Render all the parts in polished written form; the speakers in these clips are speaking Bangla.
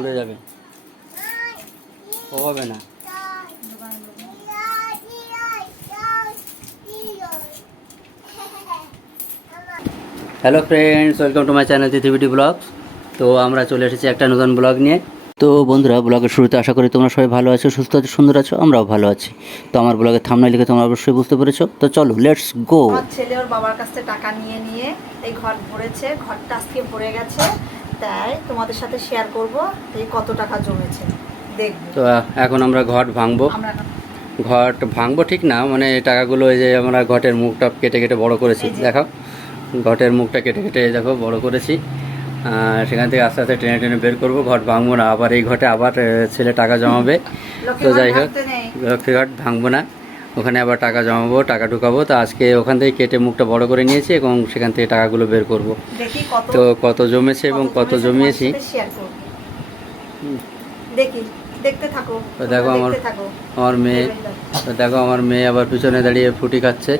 উড়ে যাবে, ও হবে না। Hello friends, welcome to my channel তিথিবিটি ব্লগস। তো আমরা চলে এসেছি একটা নতুন ব্লগ নিয়ে। তো বন্ধুরা, ব্লগের শুরুতে আশা করি তোমরা সবাই ভালো আছো, সুস্থ আছো, সুন্দর আছো, আমরাও ভালো আছি। তো আমার ব্লগের থাম্বনেল লিখে তোমরা অবশ্যই বুঝতে পেরেছো। তো চলো লেটস গো। আমার ছেলে ওর বাবার কাছ থেকে টাকা নিয়ে এই ঘর ভরেছে, ঘরটা আজকে ভরে গেছে, তাই তোমাদের সাথে শেয়ার করব এই কত টাকা জমেছে দেখবো। তো এখন আমরা ঘট ভাঙবো। ঘট ভাঙবো ঠিক না, মানে টাকাগুলো এই যে আমরা ঘটের মুখটা কেটে কেটে বড় করেছি, দেখো ঘটের মুখটা কেটে কেটে দেখো বড় করেছি। সেখান থেকে আস্তে আস্তে টেনে টেনে বের করবো। ঘট ভাঙবো না, আবার এই ঘটে আবার ছেলে টাকা জমাবে। তো যাই হোক, লক্ষ্মী ঘট ভাঙবো না, ওখানে আবার টাকা জমাবো, টাকা ঢুকাবো। তো আজকে ওখান থেকে কেটে মুখটা বড় করে নিয়েছি এবং সেখান থেকে টাকাগুলো বের করব। তো কত জমেছে এবং কত জমিয়েছি দেখো। আমার মেয়ে, দেখো আমার মেয়ে আবার পিছনে দাঁড়িয়ে ফুটি খাচ্ছে,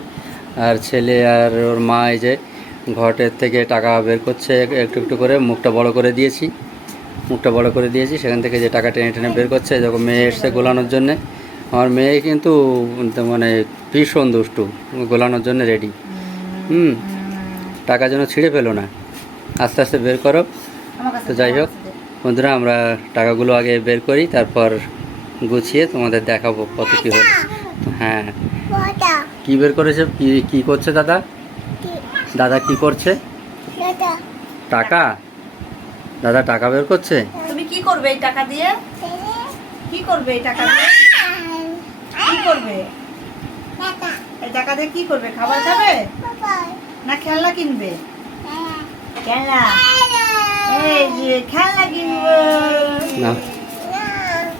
আর ছেলে আর ওর মা এই যে ঘটের থেকে টাকা বের করছে একটু একটু করে। মুখটা বড় করে দিয়েছি, সেখান থেকে যে টাকা টেনে টেনে বের করছে। যখন মেয়ে এসছে গোলানোর জন্যে, আমার মেয়ে কিন্তু মানে ভীষণ দুষ্টু, গোলানোর জন্য রেডি। টাকা যেন ছিঁড়ে ফেলো না, আস্তে আস্তে বের করো। তো যাই হোক বন্ধুরা, আমরা টাকাগুলো আগে বের করি, তারপর গুছিয়ে তোমাদের দেখাবো কত কী হলো। হ্যাঁ, কি বের করেছে, কি করছে দাদা? দাদা কি করছে? টাকা, দাদা টাকা বের করছে। তুমি কি করবে এই টাকা দিয়ে? কি করবে এই টাকা দিয়ে? কি করবে এই টাকা দিয়ে? কি করবে? খাবার খাবে না খেলনা কিনবে? খেলনা, এই যে খেলনা কিনবো না,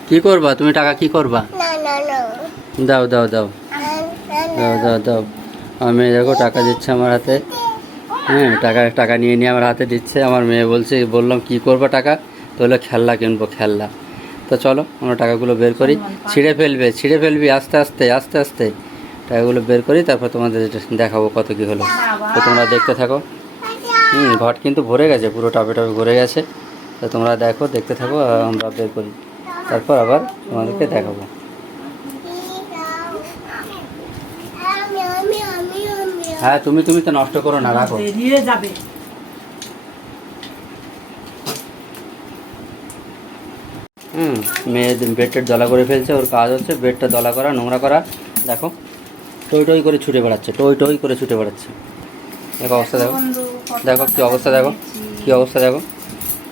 কি করবা তুমি? টাকা কি করবা? দাও দাও দাও দাও দাও দাও। আমি দেখো টাকা দিচ্ছে আমার হাতে। হ্যাঁ, টাকা নিয়ে নিয়ে আমার হাতে দিচ্ছে। আমার মেয়ে বলছে, বললাম কি করবা টাকা? তো হলো খেলনা কিনবো, খেলনা। তো চলো আমরা টাকাগুলো বের করি। ছিঁড়ে ফেলবি আস্তে আস্তে আস্তে আস্তে। টাকাগুলো বের করি, তারপর তোমাদের দেখাবো কত কী হলো। তো তোমরা দেখতে থাকো। ঘট কিন্তু ভরে গেছে, পুরো টাপে টাপে ভরে গেছে। তো তোমরা দেখো, দেখতে থাকো, আমরা বের করি, তারপর আবার তোমাদেরকে দেখাবো। হ্যাঁ, তুমি তো নষ্ট করো না, রাখো। মেয়ে বেডটের দলা করে ফেলছে, ওর কাজ হচ্ছে বেডটা দলা করা, নোংরা করা। দেখো টই টই করে ছুটে বেড়াচ্ছে, দেখো অবস্থা, দেখো কী অবস্থা, দেখো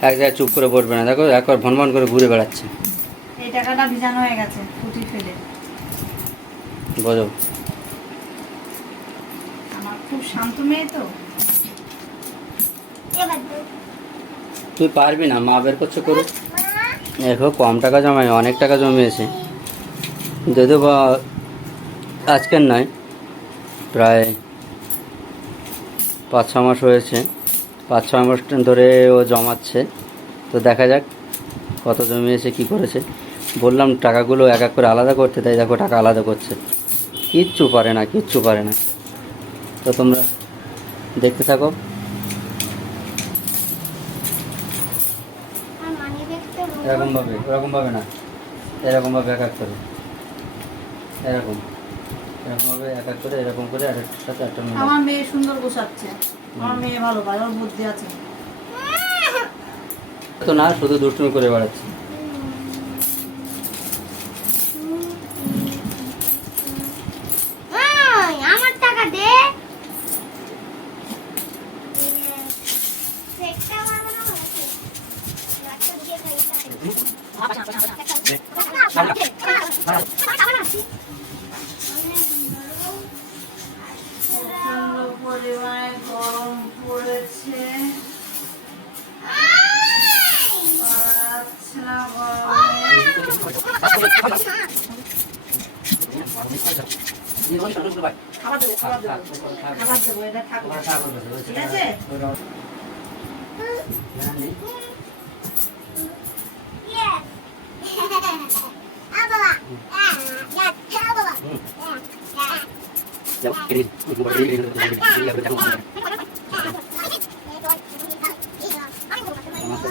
এক জায়গায় চুপ করে বসবে না, দেখো একবার ভনভন করে ঘুরে বেড়াচ্ছে। এই টাকাটা ভিজানো হয়ে গেছে, ফুটি ফেলে বোঝো। আমার খুব শান্ত মেয়ে তো। তুই পারবি না, মা বের করছে করুক। দেখো কম টাকা জমায়, অনেক টাকা জমিয়েছে। যদিও বা আজকের নয়, প্রায় 5-6 মাস হয়েছে, 5-6 মাস ধরে ও জমাচ্ছে। তো দেখা যাক কত জমিয়েছে, কি করেছে। বললাম টাকাগুলো এক এক করে আলাদা করতে, তাই দেখো টাকা আলাদা করছে। কিচ্ছু পারে না। তো তোমরা দেখতে থাকো। ওরকমভাবে না, এরকমভাবে এক এক করে, এরকমভাবে এক এক করে, এরকম করে আরেকটার সাথে একটা। আমার মেয়ে সুন্দর গোছাচ্ছে, আমার মেয়ে ভালো পায়, ওর বুদ্ধি আছে। তো না, শুধু দুষ্টুমি করে বেড়াচ্ছে। আমার টাকা দে। পরিমাণে গরম পড়েছে, খাবার দেবো, এটা ঠাকুর, ঠিক আছে?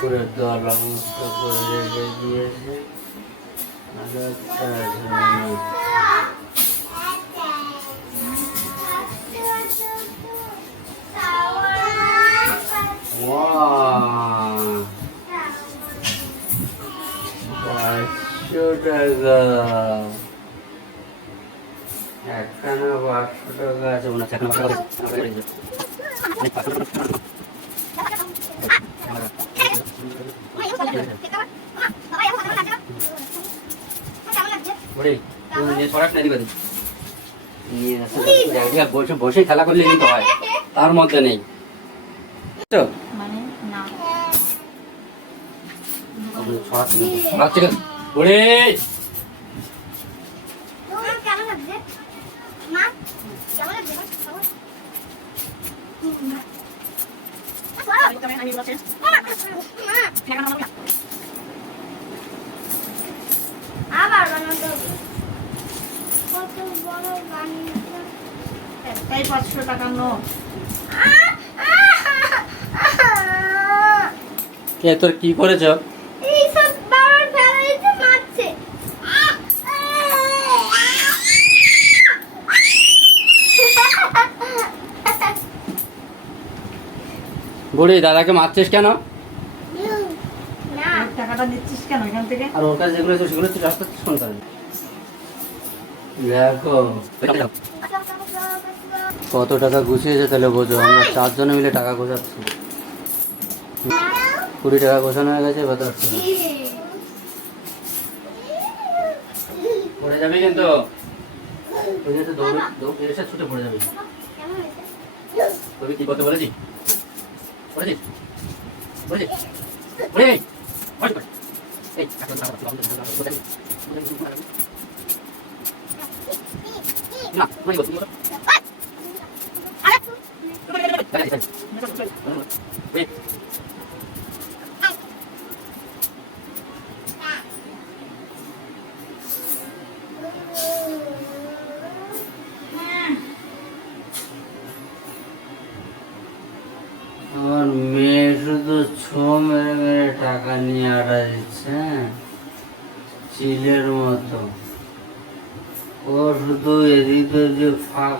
ঠাকুরের দলা মুক্ত করে রেখে দিয়েছে। পাঁচশো টাকা, একখানা 500 টাকা আছে মনে হচ্ছে। বসে খেলা করলে কিন্তু হয়, তার মধ্যে নেই। আবার বানাতে হবে। কত বড় বানিয়েছে। একটাই 500 টাকার নোট। কে তোর কি করেছ? এই সব বাবার ফেলা দিতে মারছে। বুড়ি দাদাকে মারছিস কেন? না এই টাকাটা নিচ্ছিস কেন এখান থেকে? আর ওর কাছে যেগুলো আছে সেগুলো তুই রাস্তা ফোন করেন। দেখো কত টাকা গুছিয়েছে, তাহলে বোঝো। আমরা 4 জনে মিলে টাকা গোছাচ্ছি। 20 টাকা গোছানো হয়ে গেছে। এবার তো পড়ে যাবে কিন্তু, ছুটে পড়ে যাবে। তুমি কি করতে বলেছি? পড়েছি পড়েছি পড়ে এই না তুমি বল আমার মেয়ে শুধু ছো মেরে মেরে টাকা নিয়ে আড়া দিচ্ছে, চিলের মতো। ও শুধু এদিক ওদিক ফাঁক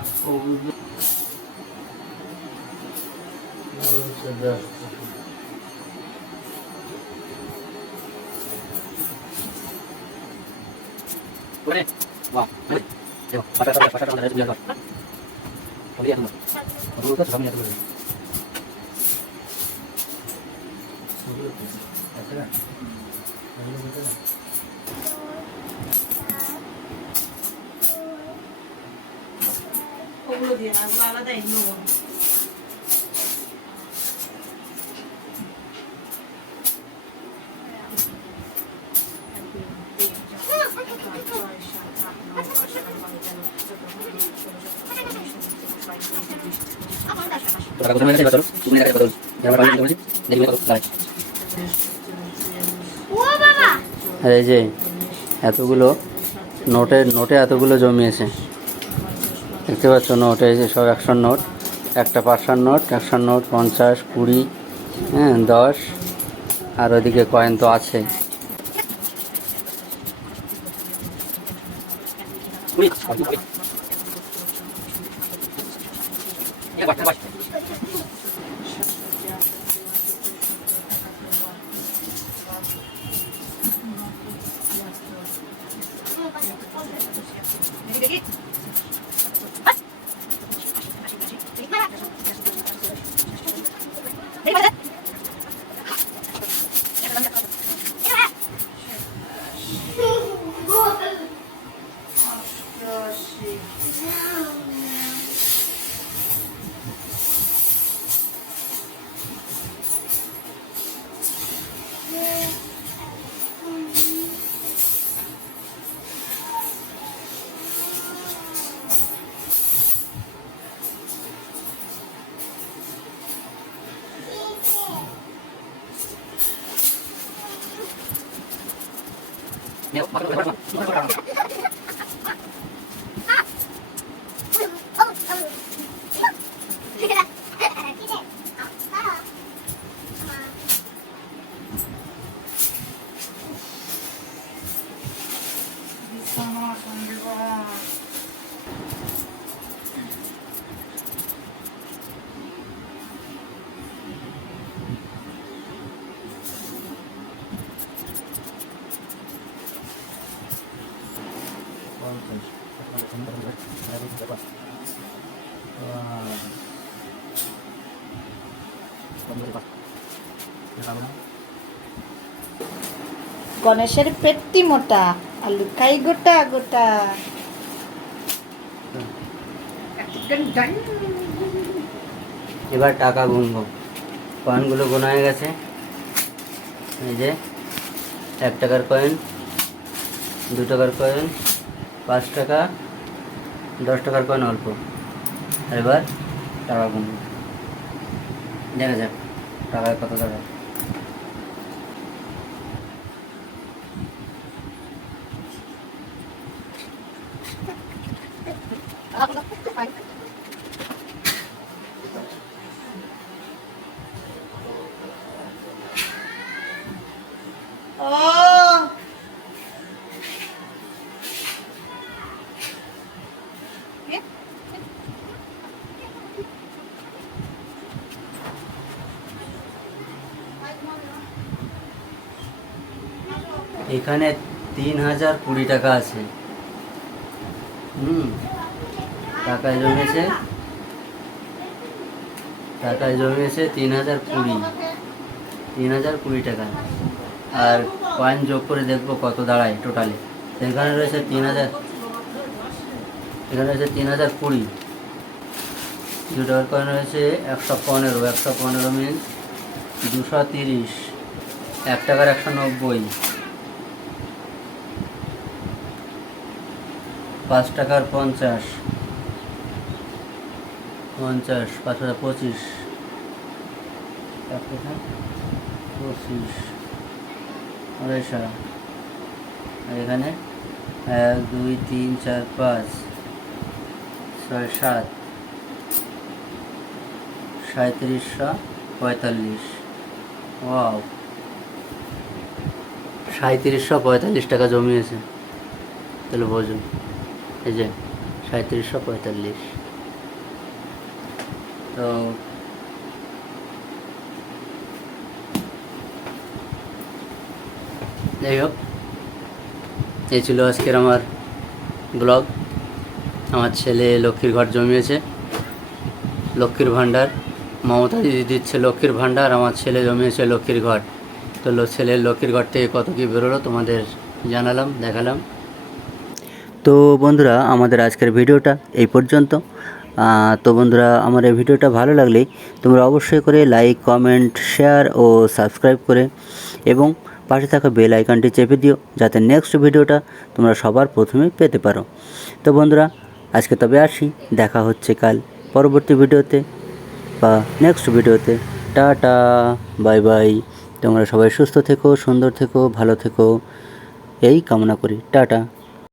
ওগুলো দিয়ে না, ওগুলো আলাদা, এগুলো বড়। ও বাবা এই যে এতগুলো নোটে এতগুলো জমিয়েছে, দেখতে পাচ্ছ? নোট এই যে সব 100 নোট, একটা 500 নোট, 100 নোট, 50, 20, হ্যাঁ 10, আর ওদিকে কয়েন তো আছে। গণেশের পেটটি মোটা আর লুকাই গোটা গোটা। এবার টাকা গুনবো। কয়েনগুলো গোনা হয়ে গেছে। এই যে 1 টাকার কয়েন, 2 টাকার কয়েন, 5 টাকা, 10 টাকার কয়েন অল্প। এবার টাকা গুনবো, দেখা যাক টাকায় কত টাকা। ও এখানে 3020 টাকা আছে। টাকায় জমেছে 3020 টাকা। আর কয়েন যোগ করে দেখবো কত দাঁড়ায় টোটালে। এখানে রয়েছে 3000, এখানে রয়েছে 3020। 2 টাকার কয়েন রয়েছে 115, 115 মিনিট 230, 1 টাকার 190, 5 টাকার 50, 50, 5 টাকা 25, 1 টাকা 25, 250। আর এখানে 1 2 3 4 5 6 7 3745। ওয়াও, 3745 টাকা জমিয়েছে। তাহলে বোঝুন, এই যে 3745। তো যাই হোক, এই ছিল আজকের আমার ব্লগ। আমার ছেলে লক্ষ্মীর ঘর জমিয়েছে, লক্ষ্মীর ভাণ্ডার। মমতা দিদি দিচ্ছে লক্ষ্মীর ভাণ্ডার, আমার ছেলে জমিয়েছে লক্ষ্মীর ঘর। তো ছেলের লক্ষ্মীর ঘর থেকে কত কী বেরোলো তোমাদের জানালাম, দেখালাম। তো বন্ধুরা, আমাদের আজকের ভিডিওটা এই পর্যন্ত। তো বন্ধুরা, আমার এই ভিডিওটা ভালো লাগলেই তোমরা অবশ্যই করে লাইক, কমেন্ট, শেয়ার ও সাবস্ক্রাইব করে এবং পাশে থাকা বেল আইকনটি চেপে দিও, যাতে নেক্সট ভিডিওটা তোমরা সবার প্রথমে পেতে পারো। তো বন্ধুরা, আজকে তবে আসি, দেখা হচ্ছে কাল পরবর্তী ভিডিওতে বা নেক্সট ভিডিওতে। Tata, bye bye. তোমরা সবাই সুস্থ থেকো, সুন্দর থেকো, ভালো থেকো, এই কামনা করি। টাটা।